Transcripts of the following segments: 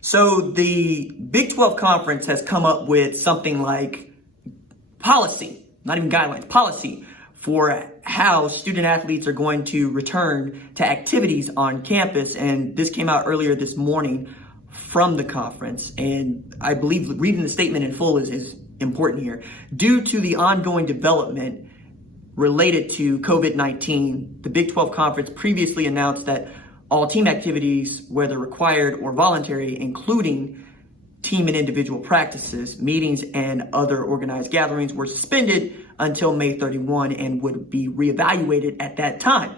So the Big 12 Conference has come up with something like policy, not even guidelines, policy for how student athletes are going to return to activities on campus. And this came out earlier this morning from the conference. And I believe reading the statement in full is important here. Due to the ongoing development related to COVID-19, the Big 12 Conference previously announced that all team activities, whether required or voluntary, including team and individual practices, meetings, and other organized gatherings, were suspended until May 31 and would be reevaluated at that time.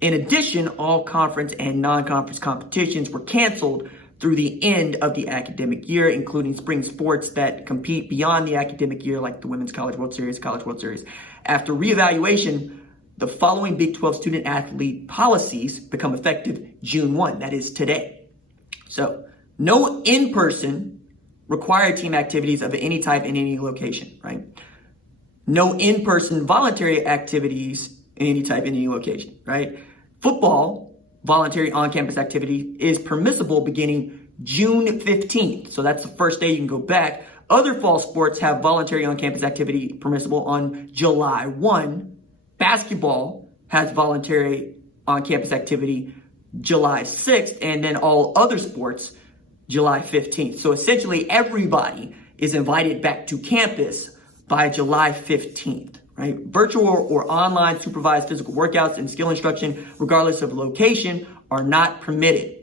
In addition, all conference and non-conference competitions were canceled through the end of the academic year, including spring sports that compete beyond the academic year, like the Women's College World Series, College World Series. After reevaluation, the following Big 12 student athlete policies become effective June 1, that is today. So, no in-person required team activities of any type in any location, right? No in-person voluntary activities in any type in any location, right? Football, voluntary on-campus activity, is permissible beginning June 15th. So that's the first day you can go back. Other fall sports have voluntary on-campus activity permissible on July 1. Basketball has voluntary on-campus activity July 6th, and then all other sports July 15th. So essentially everybody is invited back to campus by July 15th, right? Virtual or online supervised physical workouts and skill instruction, regardless of location, are not permitted.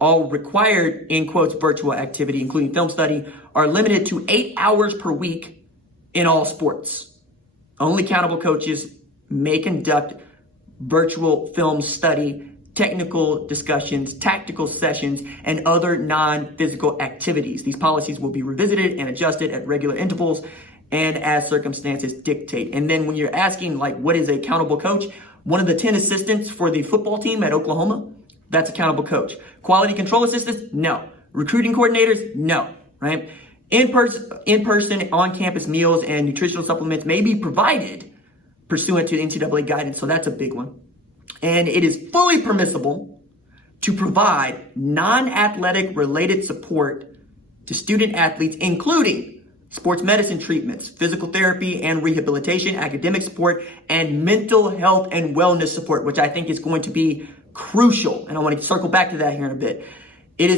All required, in quotes, virtual activity, including film study, are limited to 8 hours per week in all sports. Only accountable coaches may conduct virtual film study, technical discussions, tactical sessions, and other non-physical activities. These policies will be revisited and adjusted at regular intervals and as circumstances dictate. And then when you're asking, like, what is a accountable coach? One of the 10 assistants for the football team at Oklahoma, that's accountable coach. Quality control assistants? No. Recruiting coordinators? No, right? In-person, on-campus meals and nutritional supplements may be provided pursuant to NCAA guidance, so that's a big one. And it is fully permissible to provide non-athletic related support to student athletes, including sports medicine treatments, physical therapy and rehabilitation, academic support, and mental health and wellness support, which I think is going to be crucial. And I want to circle back to that here in a bit. It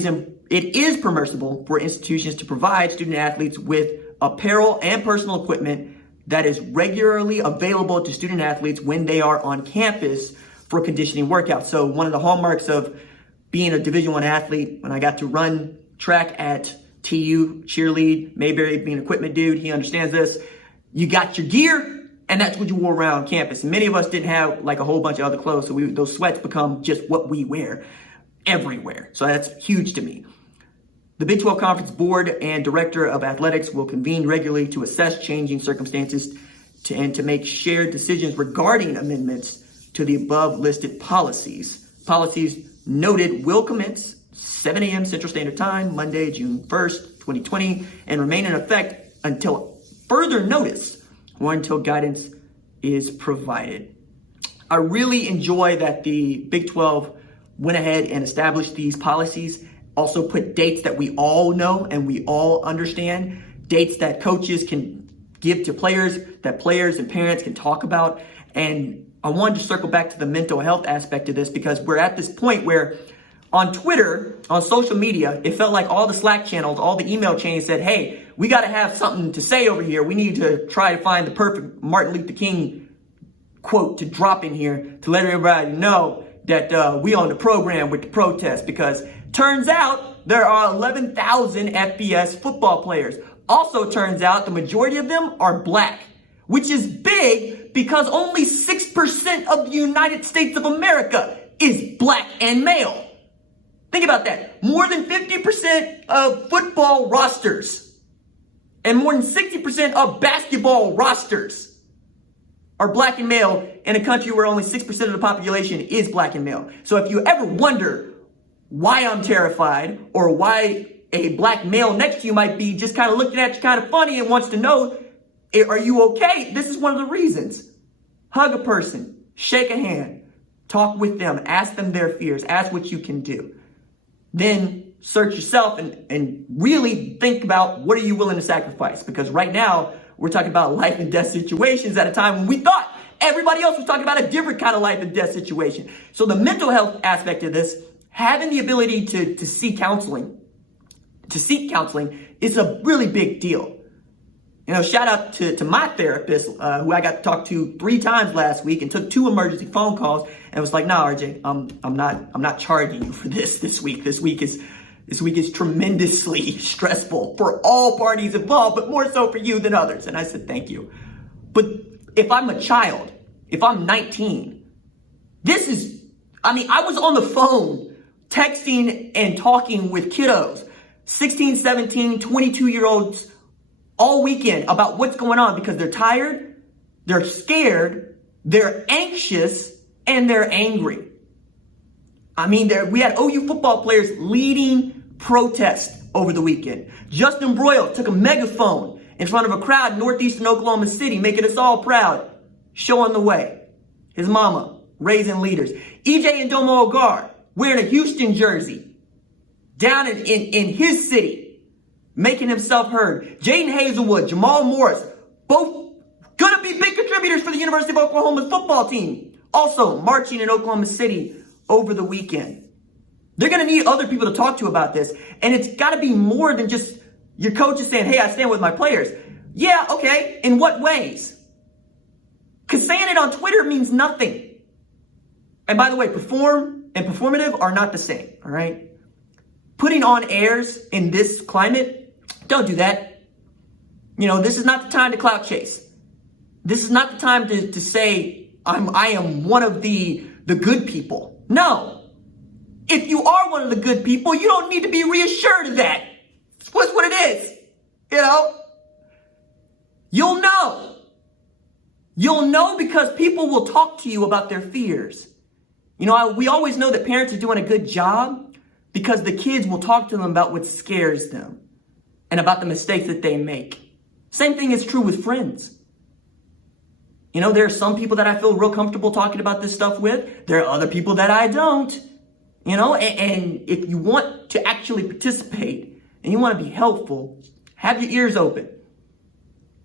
is permissible for institutions to provide student athletes with apparel and personal equipment that is regularly available to student athletes when they are on campus for conditioning workouts. So one of the hallmarks of being a Division I athlete, when I got to run track at TU, cheerlead, Mayberry, being an equipment dude, he understands this. You got your gear, and that's what you wore around campus. And many of us didn't have like a whole bunch of other clothes, so those sweats become just what we wear everywhere. So that's huge to me. The Big 12 Conference Board and Director of Athletics will convene regularly to assess changing circumstances and to make shared decisions regarding amendments to the above listed policies. Policies noted will commence 7 a.m. Central Standard Time, Monday, June 1st, 2020, and remain in effect until further notice or until guidance is provided. I really enjoy that the Big 12 went ahead and established these policies, also put dates that we all know and we all understand, dates that coaches can give to players, that players and parents can talk about. And I wanted to circle back to the mental health aspect of this because we're at this point where on Twitter, on social media, it felt like all the Slack channels, all the email chains said, hey, we got to have something to say over here. We need to try to find the perfect Martin Luther King quote to drop in here to let everybody know that we on the program with the protest, because turns out there are 11,000 FBS football players. Also turns out the majority of them are black, which is big because only 6% of the United States of America is black and male. Think about that. More than 50% of football rosters and more than 60% of basketball rosters are black and male in a country where only 6% of the population is black and male. So if you ever wonder why I'm terrified or why a black male next to you might be just kind of looking at you kind of funny and wants to know, are you okay? This is one of the reasons. Hug a person, shake a hand, talk with them, ask them their fears, ask what you can do. Then search yourself and really think about what are you willing to sacrifice? Because right now, we're talking about life and death situations at a time when we thought everybody else was talking about a different kind of life and death situation. So the mental health aspect of this, having the ability to seek counseling is a really big deal. You know, shout out to my therapist, who I got to talk to 3 times last week and took 2 emergency phone calls and was like, "Nah, RJ, I'm not charging you for this week. This week is tremendously stressful for all parties involved, but more so for you than others." And I said, "Thank you." But if I'm a child, if I'm 19, I was on the phone texting and talking with kiddos, 16, 17, 22-year-olds all weekend about what's going on because they're tired, they're scared, they're anxious, and they're angry. We had OU football players leading protests over the weekend. Justin Broyle took a megaphone in front of a crowd in northeastern Oklahoma City, making us all proud, showing the way. His mama, raising leaders. EJ and Domo Ogar wearing a Houston jersey down in his city, making himself heard. Jaden Hazelwood, Jamal Morris, both gonna be big contributors for the University of Oklahoma football team. Also marching in Oklahoma City over the weekend. They're gonna need other people to talk to about this. And it's gotta be more than just your coaches saying, "Hey, I stand with my players." Yeah, okay, in what ways? Because saying it on Twitter means nothing. And by the way, perform and performative are not the same, all right? Putting on airs in this climate, don't do that. You know, this is not the time to clout chase. This is not the time to say, I am one of the good people. No. If you are one of the good people, you don't need to be reassured of that. That's what it is. You know? You'll know. You'll know because people will talk to you about their fears. You know, we always know that parents are doing a good job because the kids will talk to them about what scares them and about the mistakes that they make. Same thing is true with friends. You know, there are some people that I feel real comfortable talking about this stuff with. There are other people that I don't. You know, and if you want to actually participate and you want to be helpful, have your ears open,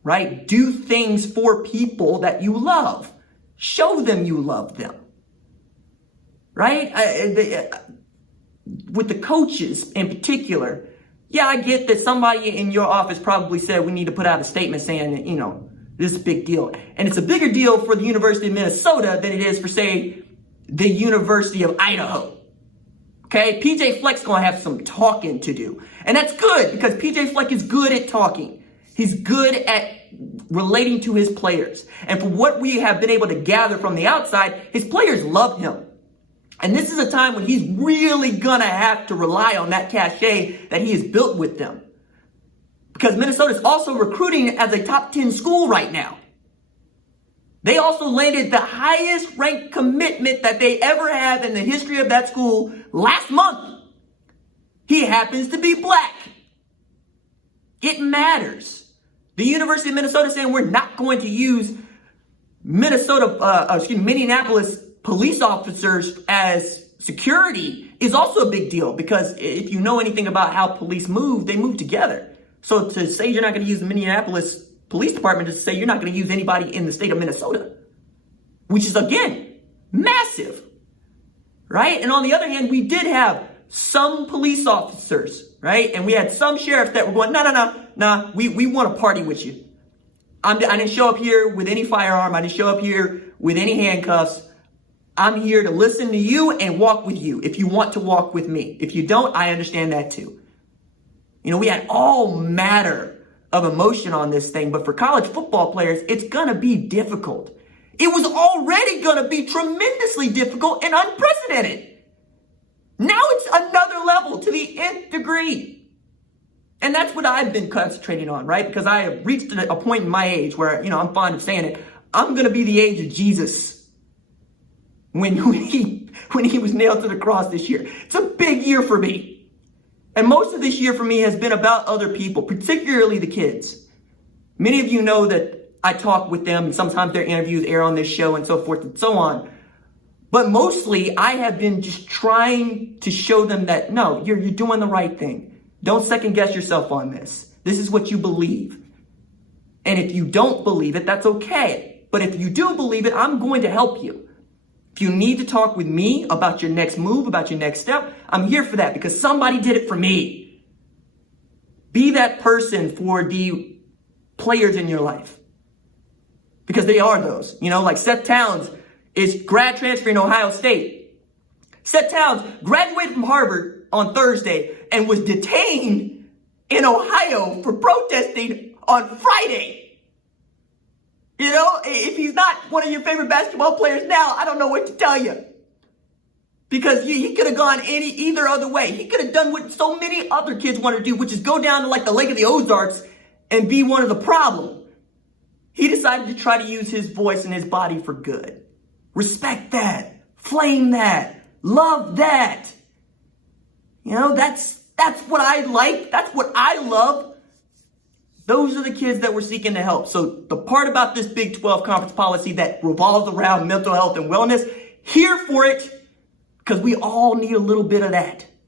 right? Do things for people that you love. Show them you love them, right? With the coaches in particular, yeah, I get that somebody in your office probably said we need to put out a statement saying that, you know, this is a big deal. And it's a bigger deal for the University of Minnesota than it is for, say, the University of Idaho. Okay, PJ Fleck's going to have some talking to do. And that's good because PJ Fleck is good at talking. He's good at relating to his players. And from what we have been able to gather from the outside, his players love him. And this is a time when he's really going to have to rely on that cachet that he has built with them. Because Minnesota is also recruiting as a top 10 school right now. They also landed the highest ranked commitment that they ever have in the history of that school last month. He happens to be black. It matters. The University of Minnesota saying we're not going to use Minneapolis police officers as security is also a big deal because if you know anything about how police move, they move together. So to say you're not going to use the Minneapolis Police Department is to say you're not going to use anybody in the state of Minnesota, which is, again, massive, right? And on the other hand, we did have some police officers, right? And we had some sheriffs that were going, no, we want to party with you. I didn't show up here with any firearm. I didn't show up here with any handcuffs. I'm here to listen to you and walk with you if you want to walk with me. If you don't, I understand that too. You know, we had all matter of emotion on this thing, but for college football players, it's going to be difficult. It was already going to be tremendously difficult and unprecedented. Now it's another level to the nth degree. And that's what I've been concentrating on, right? Because I have reached a point in my age where, you know, I'm fond of saying it. I'm going to be the age of Jesus when he was nailed to the cross this year. It's a big year for me. And most of this year for me has been about other people, particularly the kids. Many of you know that I talk with them, and sometimes their interviews air on this show and so forth and so on. But mostly, I have been just trying to show them that, no, you're doing the right thing. Don't second guess yourself on this. This is what you believe. And if you don't believe it, that's okay. But if you do believe it, I'm going to help you. If you need to talk with me about your next move, about your next step, I'm here for that because somebody did it for me. Be that person for the players in your life. Because they are those. Like Seth Towns is grad transferring to Ohio State. Seth Towns graduated from Harvard on Thursday and was detained in Ohio for protesting on Friday. If he's not one of your favorite basketball players now, I don't know what to tell you. Because he could have gone either other way. He could have done what so many other kids want to do, which is go down to like the Lake of the Ozarks and be one of the problem. He decided to try to use his voice and his body for good. Respect that. Flame that. Love that. That's what I like. That's what I love. Those are the kids that we're seeking to help. So the part about this Big 12 conference policy that revolves around mental health and wellness, here for it, because we all need a little bit of that.